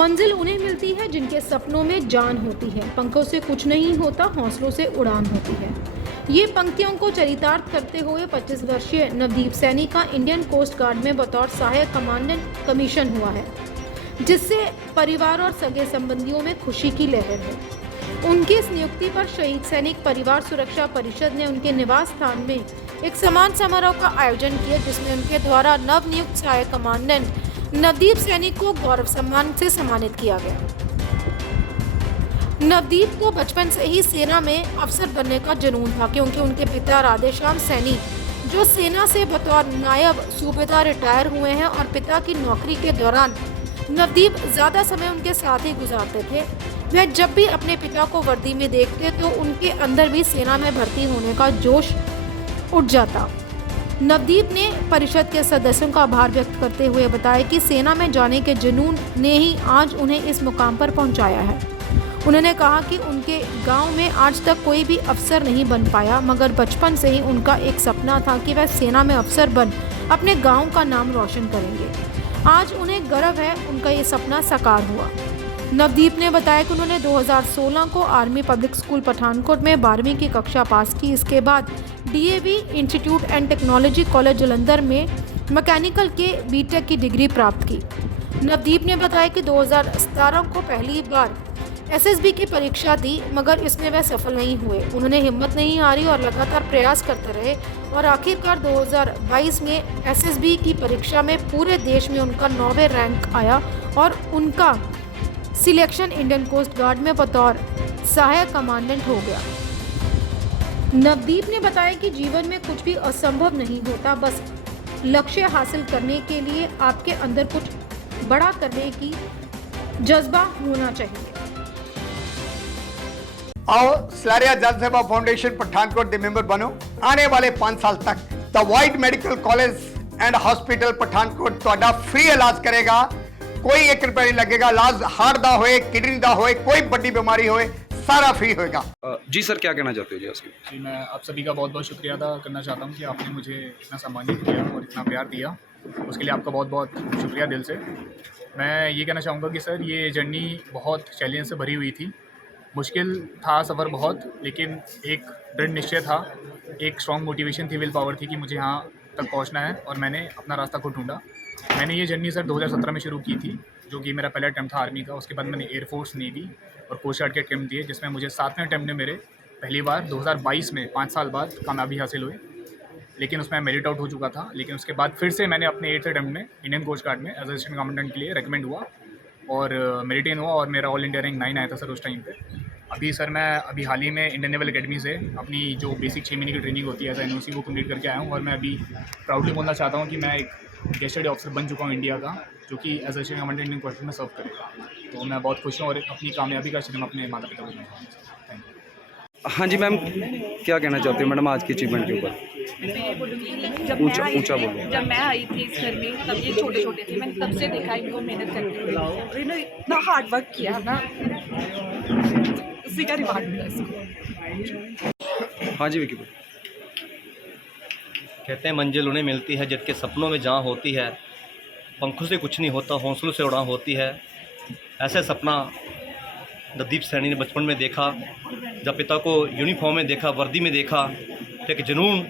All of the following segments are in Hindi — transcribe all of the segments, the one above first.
मंजिल उन्हें मिलती है जिनके सपनों में जान होती है, पंखों से कुछ नहीं होता, हौसलों से उड़ान होती है। ये पंक्तियों को चरितार्थ करते हुए 25 वर्षीय नवदीप सैनी का इंडियन कोस्ट गार्ड में बतौर सहायक कमांडेंट कमीशन हुआ है, जिससे परिवार और सगे संबंधियों में खुशी की लहर है। उनकी इस नियुक्ति पर शहीद सैनिक परिवार सुरक्षा परिषद ने उनके निवास स्थान में एक सम्मान समारोह का आयोजन किया, जिसमें उनके द्वारा नवनियुक्त सहायक कमांडेंट नवदीप सैनी को गौरव सम्मान से सम्मानित किया गया। नवदीप को बचपन से ही सेना में अफसर बनने का जुनून था, क्योंकि उनके पिता राधेश्याम सैनी जो सेना से बतौर नायब सूबेदार रिटायर हुए हैं और पिता की नौकरी के दौरान नवदीप ज़्यादा समय उनके साथ ही गुजारते थे। वह जब भी अपने पिता को वर्दी में देखते तो उनके अंदर भी सेना में भर्ती होने का जोश उठ जाता। नवदीप ने परिषद के सदस्यों का आभार व्यक्त करते हुए बताया कि सेना में जाने के जुनून ने ही आज उन्हें इस मुकाम पर पहुंचाया है। उन्होंने कहा कि उनके गांव में आज तक कोई भी अफसर नहीं बन पाया, मगर बचपन से ही उनका एक सपना था कि वह सेना में अफसर बन अपने गांव का नाम रोशन करेंगे। आज उन्हें गर्व है उनका ये सपना साकार हुआ। नवदीप ने बताया कि उन्होंने 2016 को आर्मी पब्लिक स्कूल पठानकोट में 12वीं की कक्षा पास की। इसके बाद DAV institute and technology college Jalandhar में मैकेनिकल के बीटेक की डिग्री प्राप्त की। नवदीप ने बताया कि 2017 को पहली बार एसएसबी की परीक्षा दी, मगर इसमें वह सफल नहीं हुए। उन्होंने हिम्मत नहीं हारी और लगातार प्रयास करते रहे और आखिरकार 2022 में एसएसबी की परीक्षा में पूरे देश में उनका 9वें रैंक आया और उनका सिलेक्शन इंडियन कोस्ट गार्ड में बतौर सहायक कमांडेंट हो गया। नवदीप ने बताया कि जीवन में कुछ भी असंभव नहीं होता, बस लक्ष्य हासिल करने के लिए आपके अंदर कुछ बड़ा करने की जज्बा होना चाहिए। आओ सलारिया जन सेवा फाउंडेशन पठानकोट के मेंबर बनो। आने वाले 5 साल तक the white medical college and hospital Pathankot ਤੁਹਾਡਾ फ्री इलाज करेगा। कोई 1 रुपया नहीं लगेगा। इलाज हार्ट दा होए, किडनी दा होए, कोई बड़ी बीमारी होए, सारा फ्री होएगा। जी सर, क्या कहना चाहते हो जी उसके? जी, मैं आप सभी का बहुत बहुत शुक्रिया अदा करना चाहता हूँ कि आपने मुझे इतना सम्मानित किया और इतना प्यार दिया। उसके लिए आपका बहुत बहुत शुक्रिया दिल से। मैं ये कहना चाहूँगा कि सर ये जर्नी बहुत चैलेंज से भरी हुई थी। मुश्किल था सफ़र बहुत, लेकिन एक दृढ़ निश्चय था, एक स्ट्रॉन्ग मोटिवेशन थी, विल पावर थी कि मुझे यहाँ तक पहुँचना है और मैंने अपना रास्ता खुद ढूंढा। मैंने ये जर्नी सर 2017 में शुरू की थी, जो कि मेरा पहला अटैम्प्ट था आर्मी का। उसके बाद मैंने एयरफोर्स, नेवी और कोस्ट गार्ड के अटैम्प्ट दिए, जिसमें मुझे 7वें अटैम्प्ट में मेरे पहली बार 2022 में 5 साल बाद कामयाबी हासिल हुई। लेकिन उसमें मेरिट आउट हो चुका था। लेकिन उसके बाद फिर से मैंने अपने 8th अटैम्प्ट में इंडियन कोस्ट गार्ड में एज असिस्टेंट कमांडेंट के लिए रिकमेंड हुआ और मेरिट इन हुआ और मेरा ऑल इंडिया रैंक 9 आया था सर उस टाइम पे। अभी सर मैं हाल ही में इंडियन नेवल अकेडमी से अपनी जो बेसिक 6 महीने की ट्रेनिंग होती है एज एनओसी वो कंप्लीट करके आया हूँ और मैं अभी प्राउडली बोलना चाहता हूँ कि मैं एक गेस्टेड ऑफिसर बन चुका हूँ इंडिया का, जो कि as assistant commandant Indian coast में सर्व करेगा। तो मैं बहुत खुश हूँ और अपनी कामयाबी का श्रेय अपने माता पिता को देना चाहूँगा। Thank you. हाँ जी मैम, क्या कहना चाहते हो मैडम आज की अचीवमेंट के ऊपर? मैं ये बोलूँगी जब ऊंचा बोलो। जब मैं आई थी इस घर में तब ये छोटे छोटे थे। मैंने तब से देखा इनको मेहनत करते हुए और इन्होंने इतना हार्ड वर्क किया ना, उसी का रिवार्ड मिला इसको। हाँ जी विकी। कहते हैं मंजिल उन्हें मिलती है जिनके सपनों में जहाँ होती है, पंखों से कुछ नहीं होता, हौसलों से उड़ान होती है। ऐसा सपना नवदीप सैनी ने बचपन में देखा। जब पिता को यूनिफॉर्म में देखा, वर्दी में देखा, तो एक जुनून,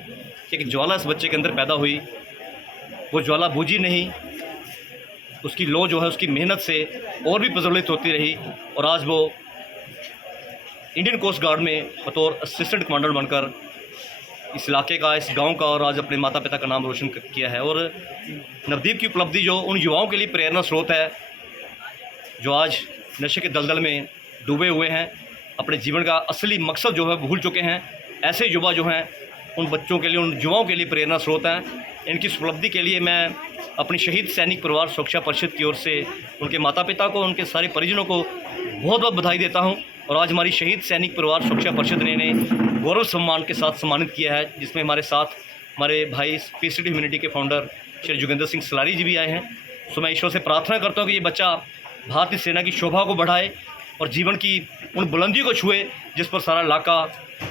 एक ज्वाला इस बच्चे के अंदर पैदा हुई। वो ज्वाला बुझी नहीं, उसकी लो जो है उसकी मेहनत से और भी प्रज्वलित होती रही और आज वो इंडियन कोस्ट गार्ड में बतौर असिस्टेंट कमांडर बनकर इस इलाके का, इस गांव का और आज अपने माता पिता का नाम रोशन किया है। और नवदीप की उपलब्धि जो उन युवाओं के लिए प्रेरणा स्रोत है, जो आज नशे के दलदल में डूबे हुए हैं, अपने जीवन का असली मकसद जो है भूल चुके हैं, ऐसे युवा जो हैं उन बच्चों के लिए, उन युवाओं के लिए प्रेरणा स्रोत हैं। इनकी उपलब्धि के लिए मैं अपनी शहीद सैनिक परिवार सुरक्षा परिषद की ओर से उनके माता पिता को, उनके सारे परिजनों को बहुत बहुत बधाई देता हूं। और आज हमारी शहीद सैनिक परिवार सुरक्षा परिषद ने इन्हें गौरव सम्मान के साथ सम्मानित किया है, जिसमें हमारे साथ हमारे भाई पीसीटी ह्यूमैनिटी के फाउंडर श्री जोगिंदर सिंह सलारी जी भी आए हैं। सो मैं ईश्वर से प्रार्थना करता हूँ कि ये बच्चा भारतीय सेना की शोभा को बढ़ाए और जीवन की उन बुलंदियों को छुए जिस पर सारा इलाका,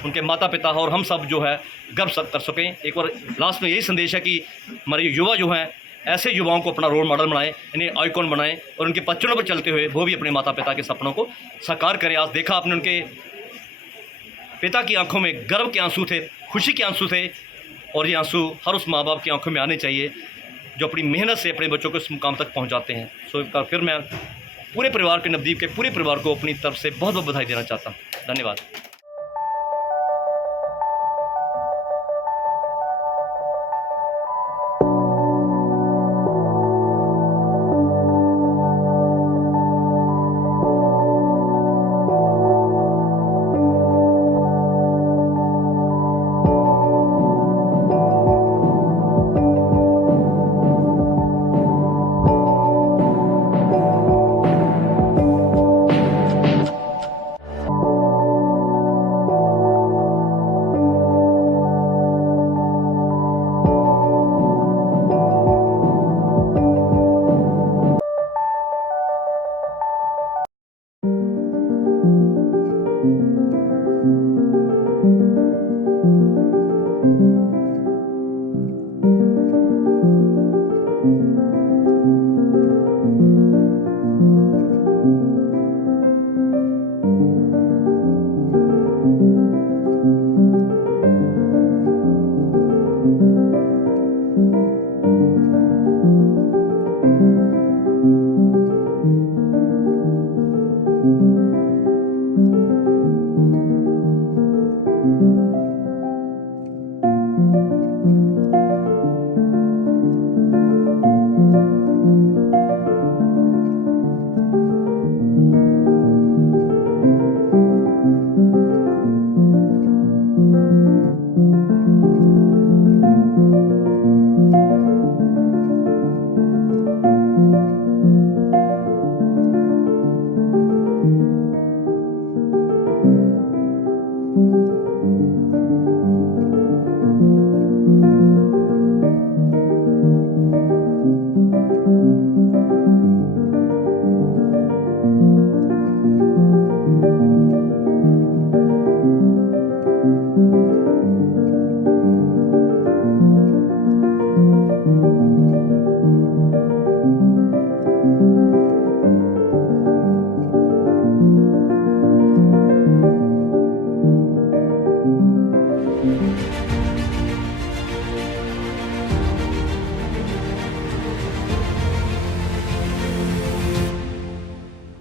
उनके माता पिता और हम सब जो है गर्व कर सकें। एक बार लास्ट में यही संदेश है कि हमारे युवा जो हैं ऐसे युवाओं को अपना रोल मॉडल बनाएं, इन्हें आइकॉन बनाएं और उनके पचड़ों पर चलते हुए वो भी अपने माता पिता के सपनों को साकार करें। आज देखा आपने उनके पिता की आंखों में गर्व के आंसू थे, खुशी के आंसू थे, और ये आंसू हर उस माँ बाप की आंखों में आने चाहिए जो अपनी मेहनत से अपने बच्चों को इस मुकाम तक पहुँचाते हैं। सो एक बार फिर मैं पूरे परिवार के, नवदीप के पूरे परिवार को अपनी तरफ से बहुत बहुत बधाई देना चाहता हूँ। धन्यवाद। Thank you.